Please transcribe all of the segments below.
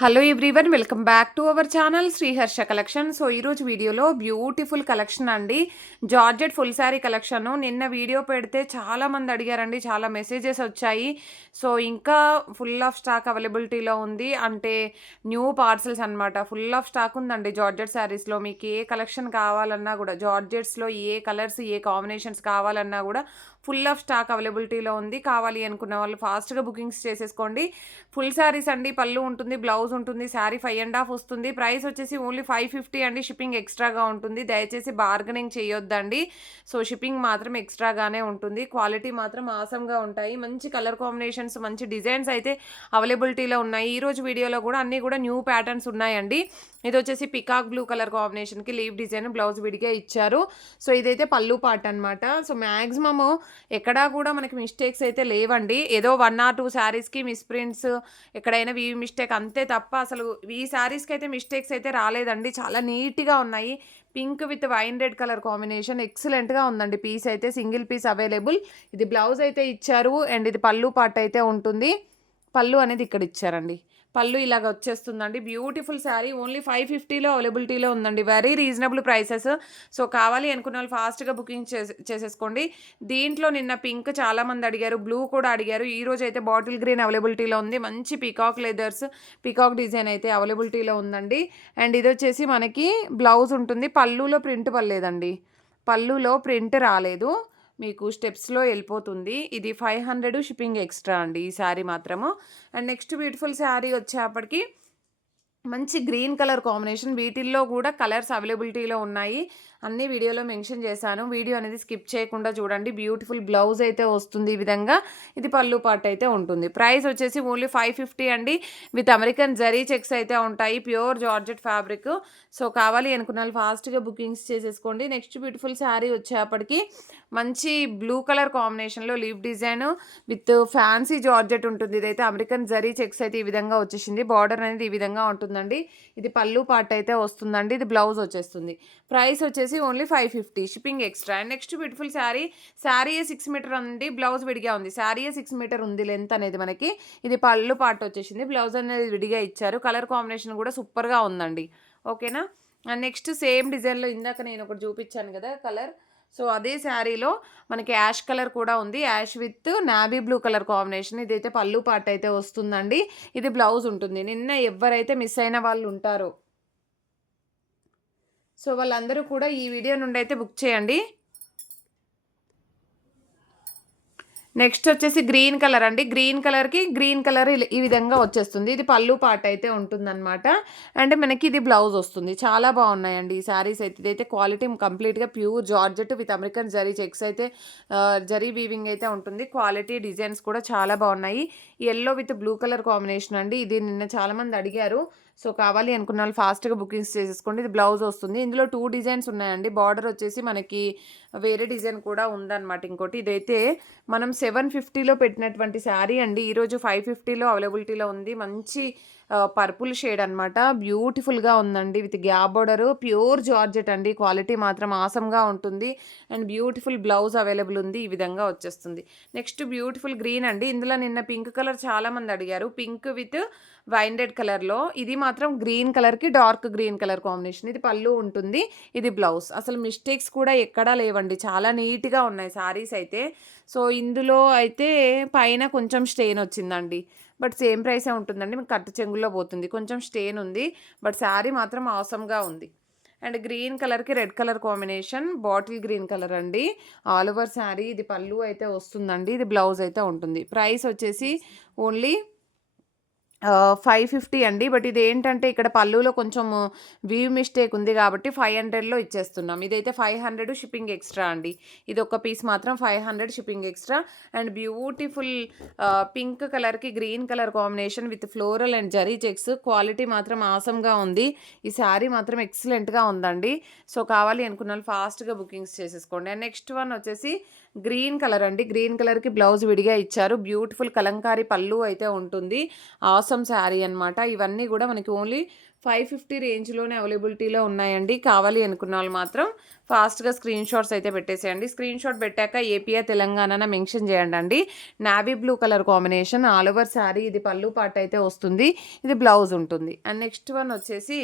Hello everyone, welcome back to our channel Sriharsha collection. So ఈరోజు వీడియోలో beautiful collection అండి, georgette full sari collection. నిన్న video పెడితే చాలామంది అడిగారండి, చాలా మెసేజెస్ వచ్చాయి. సో ఇంకా ఫుల్ ఆఫ్ స్టాక్ అవైలబిలిటీలో ఉంది, అంటే న్యూ పార్సల్స్ అనమాట. ఫుల్ ఆఫ్ స్టాక్ ఉందండి జార్జెట్ శారీస్లో. మీకు ఏ కలెక్షన్ కావాలన్నా కూడా, జార్జెట్స్లో ఏ కలర్స్ ఏ కాంబినేషన్స్ కావాలన్నా కూడా ఫుల్ ఆఫ్ స్టాక్ అవైలబిలిటీలో ఉంది. కావాలి అనుకున్న వాళ్ళు ఫాస్ట్గా బుకింగ్స్ చేసేసుకోండి. ఫుల్ శారీస్ అండి, పళ్ళు ఉంటుంది, బ్లౌజ్ ఉంటుంది, శారీ 5.5 వస్తుంది. ప్రైస్ వచ్చేసి ఓన్లీ 550 అండి. షిప్పింగ్ ఎక్స్ట్రాగా ఉంటుంది. దయచేసి బార్గెనింగ్ చేయొద్దండి. సో షిప్పింగ్ మాత్రం ఎక్స్ట్రాగానే ఉంటుంది. క్వాలిటీ మాత్రం ఆసంగా ఉంటాయి. మంచి కలర్ కాంబినేషన్స్, మంచి డిజైన్స్ అయితే అవైలబిలిటీలో ఉన్నాయి. ఈరోజు వీడియోలో కూడా అన్నీ కూడా న్యూ ప్యాటర్న్స్ ఉన్నాయండి. ఇది వచ్చేసి పికాక్ బ్లూ కలర్ కాంబినేషన్కి లీవ్ డిజైన్, బ్లౌజ్ విడిగా ఇచ్చారు. సో ఇదైతే పళ్ళు పార్ట్ అనమాట. సో మ్యాక్సిమము ఎక్కడా కూడా మనకి మిస్టేక్స్ అయితే లేవండి. ఏదో 1 or 2 శారీస్కి మిస్ప్రింట్స్, ఎక్కడైనా మిస్టేక్ అంతే తప్ప అసలు ఈ శారీస్కి అయితే మిస్టేక్స్ అయితే రాలేదండి. చాలా నీట్గా ఉన్నాయి. Pink with wine red colour combination ఎక్సలెంట్గా ఉందండి. పీస్ అయితే సింగిల్ పీస్ అవైలబుల్. ఇది బ్లౌజ్ అయితే ఇచ్చారు, అండ్ ఇది పళ్ళు పార్ట్ అయితే ఉంటుంది. పళ్ళు అనేది ఇక్కడ ఇచ్చారండి. పళ్ళు ఇలాగ వచ్చేస్తుందండి. బ్యూటిఫుల్ శారీ, ఓన్లీ 550లో అవైలబిలిటీలో ఉందండి. Very reasonable prices. సో కావాలి అనుకున్న వాళ్ళు ఫాస్ట్గా బుకింగ్ చేసేసుకోండి. దీంట్లో నిన్న పింక్ చాలామంది అడిగారు, బ్లూ కూడా అడిగారు. ఈరోజు అయితే బాటిల్ గ్రీన్ అవైలబిలిటీలో ఉంది. మంచి పీకాక్ లెదర్స్, పీకాక్ డిజైన్ అయితే అవైలబిలిటీలో ఉందండి. అండ్ ఇది వచ్చేసి మనకి బ్లౌజ్ ఉంటుంది. పళ్ళులో ప్రింట్ పర్లేదండి, పళ్ళులో ప్రింట్ రాలేదు, మీకు స్టెప్స్లో వెళ్ళిపోతుంది. ఇది 500 షిప్పింగ్ ఎక్స్ట్రా అండి ఈ శారీ మాత్రము. అండ్ నెక్స్ట్ బ్యూటిఫుల్ శారీ వచ్చేప్పటికి మంచి గ్రీన్ కలర్ కాంబినేషన్. వీటిల్లో కూడా కలర్స్ అవైలబిలిటీలో ఉన్నాయి. అన్ని వీడియోలో మెన్షన్ చేశాను. వీడియో అనేది స్కిప్ చేయకుండా చూడండి. బ్యూటిఫుల్ బ్లౌజ్ అయితే వస్తుంది ఈ విధంగా. ఇది పళ్ళు పార్ట్ అయితే ఉంటుంది. ప్రైస్ వచ్చేసి ఓన్లీ 550 అండి. విత్ అమెరికన్ జరీ చెక్స్ అయితే ఉంటాయి. Pure georgette fabric. సో కావాలి అనుకున్న వాళ్ళు ఫాస్ట్గా బుకింగ్స్ చేసేసుకోండి. నెక్స్ట్ బ్యూటిఫుల్ శారీ వచ్చేప్పటికి మంచి బ్లూ కలర్ కాంబినేషన్లో leave design with fancy georgette ఉంటుంది. ఇదైతే అమెరికన్ జరీ చెక్స్ అయితే ఈ విధంగా వచ్చేసింది. బార్డర్ అనేది ఈ విధంగా ఉంటుందండి. ఇది పళ్ళు పార్ట్ అయితే వస్తుందండి. ఇది బ్లౌజ్ వచ్చేస్తుంది. ప్రైస్ వచ్చేసి only 550 shipping extra. And next beautiful sari, sari 6 metre ఉంది, బ్లౌజ్ విడిగా ఉంది. శారీ 6 మీటర్ ఉంది లెంత్ అనేది మనకి. ఇది పళ్ళు పార్ట్ వచ్చేసింది, బ్లౌజ్ అనేది విడిగా ఇచ్చారు. కలర్ కాంబినేషన్ కూడా సూపర్గా ఉందండి. ఓకేనా. అండ్ నెక్స్ట్ సేమ్ డిజైన్లో ఇందాక నేను ఒకటి చూపించాను కదా కలర్, సో అదే శారీలో మనకి యాష్ కలర్ కూడా ఉంది. Ash with navy blue colour combination. ఇదైతే పళ్ళు పార్ట్ అయితే వస్తుందండి. ఇది బ్లౌజ్ ఉంటుంది. నిన్న ఎవరైతే మిస్ అయిన వాళ్ళు ఉంటారో, సో వాళ్ళందరూ కూడా ఈ వీడియో నుండి అయితే బుక్ చేయండి. నెక్స్ట్ వచ్చేసి గ్రీన్ కలర్ అండి. గ్రీన్ కలర్కి గ్రీన్ కలర్ ఈ విధంగా వచ్చేస్తుంది. ఇది పళ్ళు పార్ట్ అయితే ఉంటుందన్నమాట. అండ్ మనకి ఇది బ్లౌజ్ వస్తుంది. చాలా బాగున్నాయండి ఈ శారీస్ అయితే. ఇదైతే క్వాలిటీ కంప్లీట్గా pure georgette with American zari checks అయితే, జరీ వీవింగ్ అయితే ఉంటుంది. క్వాలిటీ డిజైన్స్ కూడా చాలా బాగున్నాయి. Yellow with blue colour combination అండి. ఇది నిన్న చాలామంది అడిగారు. సో కావాలి అనుకున్న వాళ్ళు ఫాస్ట్గా బుకింగ్స్ చేసేసుకోండి. ఇది బ్లౌజ్ వస్తుంది. ఇందులో 2 డిజైన్స్ ఉన్నాయండి. బార్డర్ వచ్చేసి మనకి వేరే డిజైన్ కూడా ఉందన్నమాట. ఇంకోటి ఇదైతే మనం 750లో పెట్టినటువంటి శారీ అండి. ఈరోజు 550లో అవైలబిలిటీలో ఉంది. మంచి పర్పుల్ షేడ్ అనమాట. బ్యూటిఫుల్గా ఉందండి. With gap border, pure georgette అండి. క్వాలిటీ మాత్రం ఆసంగా ఉంటుంది. అండ్ బ్యూటిఫుల్ బ్లౌజ్ అవైలబుల్ ఉంది. ఈ విధంగా వచ్చేస్తుంది. నెక్స్ట్ బ్యూటిఫుల్ గ్రీన్ అండి. ఇందులో నిన్న పింక్ కలర్ చాలామంది అడిగారు, పింక్ విత్ వైన్ రెడ్ కలర్లో. ఇది మాత్రం గ్రీన్ కలర్కి డార్క్ గ్రీన్ కలర్ కాంబినేషన్. ఇది పళ్ళు ఉంటుంది, ఇది బ్లౌజ్. అసలు మిస్టేక్స్ కూడా ఎక్కడా లేవండి. చాలా నీట్గా ఉన్నాయి శారీస్ అయితే. సో ఇందులో అయితే పైన కొంచెం స్టెయిన్ వచ్చిందండి, బట్ సేమ్ ప్రైసే ఉంటుందండి. మీకు కట్టు చెంగుల్లో పోతుంది, కొంచెం స్టెయిన్ ఉంది, బట్ శారీ మాత్రం ఆసమ్గా ఉంది. అండ్ గ్రీన్ కలర్కి red colour combination, bottle green colour అండి. All over sari. ఇది పళ్ళు అయితే వస్తుందండి, ఇది బ్లౌజ్ అయితే ఉంటుంది. ప్రైస్ వచ్చేసి ఓన్లీ 550 అండి. బట్ ఇది ఏంటంటే ఇక్కడ పళ్ళులో కొంచెం వీవ్ మిస్టేక్ ఉంది కాబట్టి 500లో ఇచ్చేస్తున్నాం. ఇదైతే 500 షిప్పింగ్ ఎక్స్ట్రా అండి. ఇది ఒక పీస్ మాత్రం 500 shipping extra. And beautiful pink కలర్కి green colour combination with floral and zari checks. Quality మాత్రం ఆసంగా ఉంది. ఈ శారీ మాత్రం ఎక్సలెంట్గా ఉందండి. సో కావాలి అనుకున్న వాళ్ళు ఫాస్ట్గా బుకింగ్స్ చేసేసుకోండి. అండ్ నెక్స్ట్ వన్ వచ్చేసి గ్రీన్ కలర్ అండి. గ్రీన్ కలర్కి బ్లౌజ్ విడిగా ఇచ్చారు. బ్యూటిఫుల్ కలంకారీ పళ్ళు అయితే ఉంటుంది. ఆసమ్ శారీ అనమాట. ఇవన్నీ కూడా మనకి ఓన్లీ 550 రేంజ్‌లోనే అవైలబిలిటీలో ఉన్నాయండి. కావాలి అనుకున్న వాళ్ళు మాత్రం ఫాస్ట్‌గా స్క్రీన్ షాట్స్ అయితే పెట్టేసేయండి. స్క్రీన్ షాట్ పెట్టాక ఏపీయా, తెలంగాణన మెన్షన్ చేయండండి. Navy blue colour combination all over sari. ఇది పల్లు పార్ట్ అయితే వస్తుంది. ఇది బ్లౌజ్ ఉంటుంది. అండ్ నెక్స్ట్ వన్ వచ్చేసి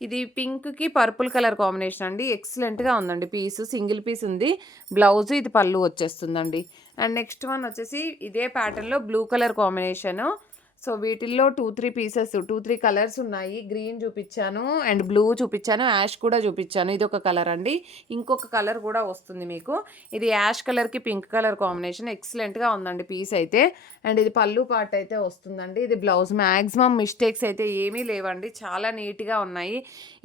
ఇది పింక్‌కి పర్పుల్ కలర్ కాంబినేషన్ అండి. ఎక్సలెంట్‌గా ఉందండి పీస్. సింగిల్ పీస్ ఉంది. బ్లౌజ్ ఇది పల్లు వచ్చేస్తుందండి. అండ్ నెక్స్ట్ వన్ వచ్చేసి ఇదే ప్యాటర్న్‌లో బ్లూ కలర్ కాంబినేషను. సో వీటిల్లో 2, 3 పీసెస్ 2, 3 కలర్స్ ఉన్నాయి. గ్రీన్ చూపించాను అండ్ బ్లూ చూపించాను, యాష్ కూడా చూపించాను. ఇది ఒక కలర్ అండి. ఇంకొక కలర్ కూడా వస్తుంది మీకు. ఇది యాష్ కలర్కి పింక్ కలర్ కాంబినేషన్. ఎక్సలెంట్గా ఉందండి పీస్ అయితే. అండ్ ఇది పళ్ళు పార్ట్ అయితే వస్తుందండి. ఇది బ్లౌజ్. మ్యాక్సిమం మిస్టేక్స్ అయితే ఏమీ లేవండి, చాలా నీట్గా ఉన్నాయి.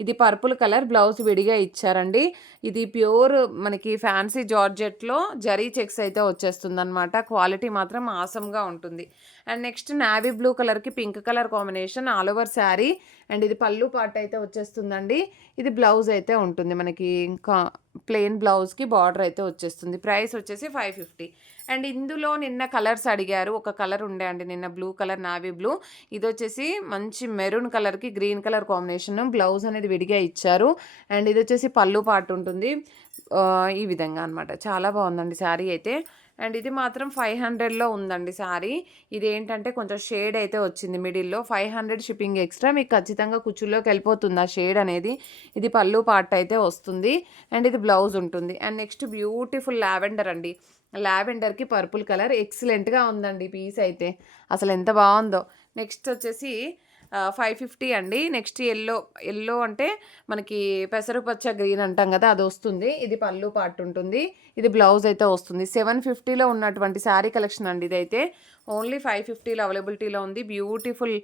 ఇది పర్పుల్ కలర్, బ్లౌజ్ విడిగా ఇచ్చారండి. ఇది ప్యూర్ మనకి ఫ్యాన్సీ జార్జెట్లో జరీ చెక్స్ అయితే వచ్చేస్తుంది అనమాట. క్వాలిటీ మాత్రం ఆసమ్గా ఉంటుంది. అండ్ నెక్స్ట్ నావీ బ్లూ కలర్కి pink colour combination all over sari. And ఇది పళ్ళు పార్ట్ అయితే వచ్చేస్తుందండి. ఇది బ్లౌజ్ అయితే ఉంటుంది మనకి. ఇంకా ప్లెయిన్ బ్లౌజ్కి బార్డర్ అయితే వచ్చేస్తుంది. ప్రైస్ వచ్చేసి 550. అండ్ ఇందులో నిన్న కలర్స్ అడిగారు. ఒక కలర్ ఉండే అండి నిన్న, బ్లూ కలర్, నావీ బ్లూ. ఇది వచ్చేసి మంచి మెరూన్ కలర్కి గ్రీన్ కలర్ కాంబినేషన్. బ్లౌజ్ అనేది విడిగా ఇచ్చారు. అండ్ ఇది వచ్చేసి పళ్ళు పార్ట్ ఉంటుంది. ఈ విధంగా అనమాట. చాలా బాగుందండి శారీ అయితే. అండ్ ఇది మాత్రం 500లో ఉందండి శారీ. ఇదేంటంటే కొంచెం షేడ్ అయితే వచ్చింది మిడిల్లో. 500 షిప్పింగ్ ఎక్స్ట్రా. మీకు ఖచ్చితంగా కుచ్చుల్లోకి వెళ్ళిపోతుంది ఆ షేడ్ అనేది. ఇది పళ్ళు పార్ట్ అయితే వస్తుంది. అండ్ ఇది బ్లౌజ్ ఉంటుంది. అండ్ నెక్స్ట్ బ్యూటిఫుల్ లావెండర్ అండి. లావెండర్కి పర్పుల్ కలర్. ఎక్సలెంట్గా ఉందండి పీస్ అయితే. అసలు ఎంత బాగుందో. నెక్స్ట్ వచ్చేసి 550 అండి. నెక్స్ట్ ఎల్లో అంటే మనకి పెసరపచ్చ గ్రీన్ అంటాం కదా, అది వస్తుంది. ఇది పళ్ళు పార్ట్ ఉంటుంది. ఇది బ్లౌజ్ అయితే వస్తుంది. 750లో ఉన్నటువంటి శారీ కలెక్షన్ అండి ఇదైతే. ఓన్లీ 550లో అవైలబిలిటీలో ఉంది. Beautiful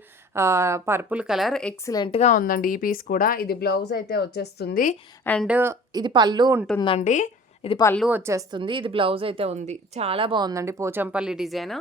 purple colour. ఎక్సలెంట్గా ఉందండి ఈ పీస్ కూడా. ఇది బ్లౌజ్ అయితే వచ్చేస్తుంది. అండ్ ఇది పళ్ళు ఉంటుందండి. ఇది పళ్ళు వచ్చేస్తుంది. ఇది బ్లౌజ్ అయితే ఉంది. చాలా బాగుందండి పోచంపల్లి డిజైన్.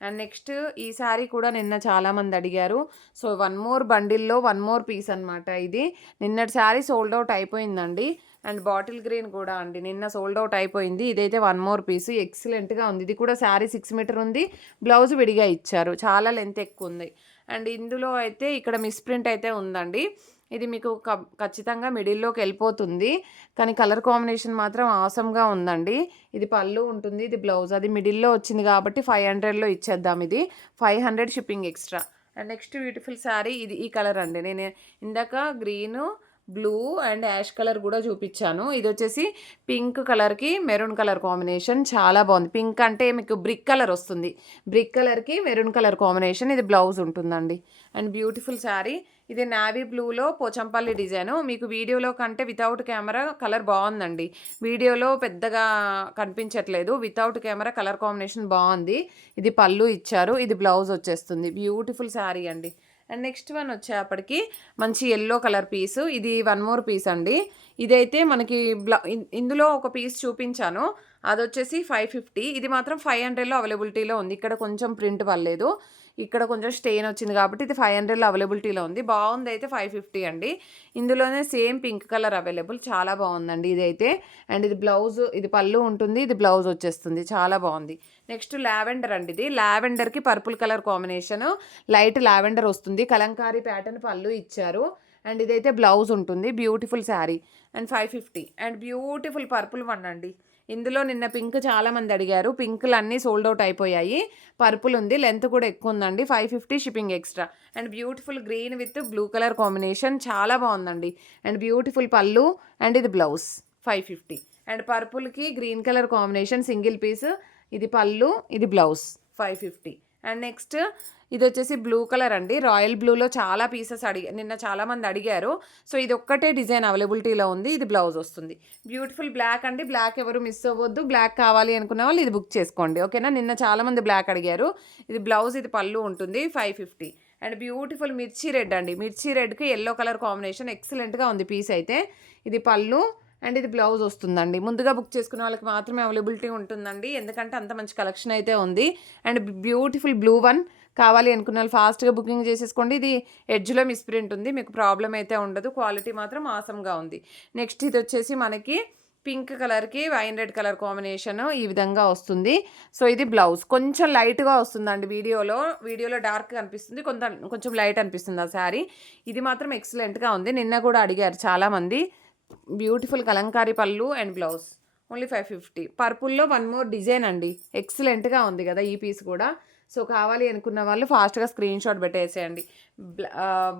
అండ్ నెక్స్ట్ ఈ శారీ కూడా నిన్న చాలామంది అడిగారు. సో 1 మోర్ బండిల్లో 1 మోర్ పీస్ అనమాట ఇది. నిన్నటి శారీ సోల్డ్ అవుట్ అయిపోయిందండి. అండ్ బాటిల్ గ్రీన్ కూడా అండి నిన్న సోల్డ్ అవుట్ అయిపోయింది. ఇదైతే 1 మోర్ పీస్. ఎక్సలెంట్గా ఉంది. ఇది కూడా శారీ 6 మీటర్ ఉంది. బ్లౌజ్ విడిగా ఇచ్చారు. చాలా లెంత్ ఎక్కువ ఉంది. అండ్ ఇందులో అయితే ఇక్కడ మిస్ప్రింట్ అయితే ఉందండి. ఇది మీకు ఖచ్చితంగా మిడిల్లోకి వెళ్ళిపోతుంది. కానీ కలర్ కాంబినేషన్ మాత్రం ఆసమ్గా ఉందండి. ఇది పళ్ళు ఉంటుంది. ఇది బ్లౌజ్. అది మిడిల్లో వచ్చింది కాబట్టి 500లో ఇచ్చేద్దాం. ఇది 500 shipping extra. And next beautiful sari. ఇది ఈ కలర్ అండి. నేను ఇందాక green, blue and ash colour కూడా చూపించాను. ఇది వచ్చేసి పింక్ కలర్కి మెరూన్ కలర్ కాంబినేషన్. చాలా బాగుంది. పింక్ అంటే మీకు బ్రిక్ కలర్ వస్తుంది. బ్రిక్ కలర్కి మెరూన్ కలర్ కాంబినేషన్. ఇది బ్లౌజ్ ఉంటుందండి. And beautiful sari. ఇది నావీ బ్లూలో పోచంపల్లి డిజైను. మీకు వీడియోలో కంటే వితౌట్ కెమెరా కలర్ బాగుందండి. వీడియోలో పెద్దగా కనిపించట్లేదు. వితౌట్ కెమెరా కలర్ కాంబినేషన్ బాగుంది. ఇది పళ్ళు ఇచ్చారు. ఇది బ్లౌజ్ వచ్చేస్తుంది. బ్యూటిఫుల్ శారీ అండి. అండ్ నెక్స్ట్ వన్ వచ్చేప్పటికి మంచి ఎల్లో కలర్ పీసు. ఇది 1 మోర్ పీస్ అండి. ఇదైతే మనకి ఇందులో ఒక పీస్ చూపించాను. అది వచ్చేసి 550. ఇది మాత్రం 500లో అవైలబిలిటీలో ఉంది. ఇక్కడ కొంచెం ప్రింట్ పర్లేదు, ఇక్కడ కొంచెం స్టెయిన్ వచ్చింది కాబట్టి ఇది 500లో అవైలబిలిటీలో ఉంది. బాగుంది అయితే 550 అండి. ఇందులోనే సేమ్ పింక్ కలర్ అవైలబుల్. చాలా బాగుందండి ఇదైతే. అండ్ ఇది బ్లౌజ్, ఇది పళ్ళు ఉంటుంది. ఇది బ్లౌజ్ వచ్చేస్తుంది. చాలా బాగుంది. నెక్స్ట్ లావెండర్ అండి. ఇది లావెండర్కి purple colour combination. Light lavender వస్తుంది. కలంకారీ ప్యాటర్న్ పళ్ళు ఇచ్చారు. అండ్ ఇదైతే బ్లౌజ్ ఉంటుంది. Beautiful sari. And 550. And beautiful purple one అండి. ఇందులో నిన్న పింక్ చాలామంది అడిగారు. పింకులు అన్నీ సోల్డ్ అవుట్ అయిపోయాయి. పర్పుల్ ఉంది. లెంత్ కూడా ఎక్కువ ఉందండి. 550 shipping extra. And beautiful green with blue colour combination. చాలా బాగుందండి. And beautiful pallu. అండ్ ఇది బ్లౌజ్ 550. అండ్ పర్పుల్కి green colour combination single piece. ఇది పళ్ళు, ఇది బ్లౌజ్ 550. అండ్ నెక్స్ట్ ఇది వచ్చేసి బ్లూ కలర్ అండి. రాయల్ బ్లూలో చాలా పీసెస్ నిన్న చాలామంది అడిగారు. సో ఇది ఒక్కటే డిజైన్ అవైలబిలిటీలో ఉంది. ఇది బ్లౌజ్ వస్తుంది. బ్యూటిఫుల్ బ్లాక్ అండి. బ్లాక్ ఎవరు మిస్ అవ్వద్దు. బ్లాక్ కావాలి అనుకున్న వాళ్ళు ఇది బుక్ చేసుకోండి. ఓకేనా. నిన్న చాలామంది బ్లాక్ అడిగారు. ఇది బ్లౌజ్, ఇది పళ్ళు ఉంటుంది. 550. అండ్ బ్యూటిఫుల్ మిర్చి రెడ్ అండి. మిర్చి రెడ్కి ఎల్లో కలర్ కాంబినేషన్. ఎక్సలెంట్గా ఉంది పీస్ అయితే. ఇది పళ్ళు అండ్ ఇది బ్లౌజ్ వస్తుందండి. ముందుగా బుక్ చేసుకున్న వాళ్ళకి మాత్రమే అవైలబిలిటీ ఉంటుందండి, ఎందుకంటే అంత మంచి కలెక్షన్ అయితే ఉంది. అండ్ బ్యూటిఫుల్ బ్లూ వన్ కావాలి అనుకున్న వాళ్ళు ఫాస్ట్గా బుకింగ్ చేసేసుకోండి. ఇది ఎడ్జ్లో మిస్ప్రింట్ ఉంది. మీకు ప్రాబ్లం అయితే ఉండదు. క్వాలిటీ మాత్రం ఆసమ్గా ఉంది. నెక్స్ట్ ఇది వచ్చేసి మనకి పింక్ కలర్‌కి వైన్ రెడ్ కలర్ కాంబినేషన్ ఈ విధంగా వస్తుంది. సో, ఇది బ్లౌజ్. కొంచెం లైట్‌గా వస్తుందండి వీడియోలో. వీడియోలో డార్క్ కనిపిస్తుంది. కొంచెం లైట్ అనిపిస్తుంది ఆ శారీ. ఇది మాత్రం ఎక్సలెంట్‌గా ఉంది. నిన్న కూడా అడిగారు చాలామంది. Beautiful kalamkari pallu and blouse. Only 550. పర్పుల్‌లో వన్ మోర్ డిజైన్ అండి. ఎక్సలెంట్‌గా ఉంది గదా! ఈ పీస్ కూడా. సో, కావాలి అనుకున్న వాళ్ళు ఫాస్ట్‌గా స్క్రీన్‌షాట్ పెట్టేసేయండి.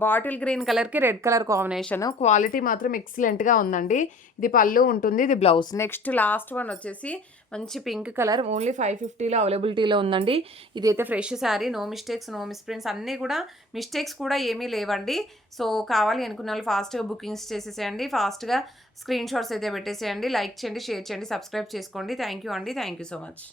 బాటిల్ గ్రీన్ కలర్‌కి రెడ్ కలర్ కాంబినేషన్. క్వాలిటీ మాత్రం ఎక్సలెంట్‌గా ఉందండి. ఇది పళ్ళు ఉంటుంది. ఇది బ్లౌజ్. నెక్స్ట్ లాస్ట్ వన్ వచ్చేసి మంచి పింక్ కలర్. ఓన్లీ 550లో అవైలబిలిటీలో ఉందండి. ఇదైతే fresh sari. No mistakes, no misprints అన్నీ కూడా మిస్టేక్స్ కూడా ఏమీ లేవండి. సో, కావాలి అనుకున్న వాళ్ళు ఫాస్ట్‌గా బుకింగ్స్ చేసేసేయండి. ఫాస్ట్‌గా స్క్రీన్‌షాట్స్ అయితే పెట్టేసేయండి. లైక్ చేయండి, షేర్ చేయండి, సబ్స్క్రైబ్ చేసుకోండి. థ్యాంక్ యూ అండి. Thank you so much.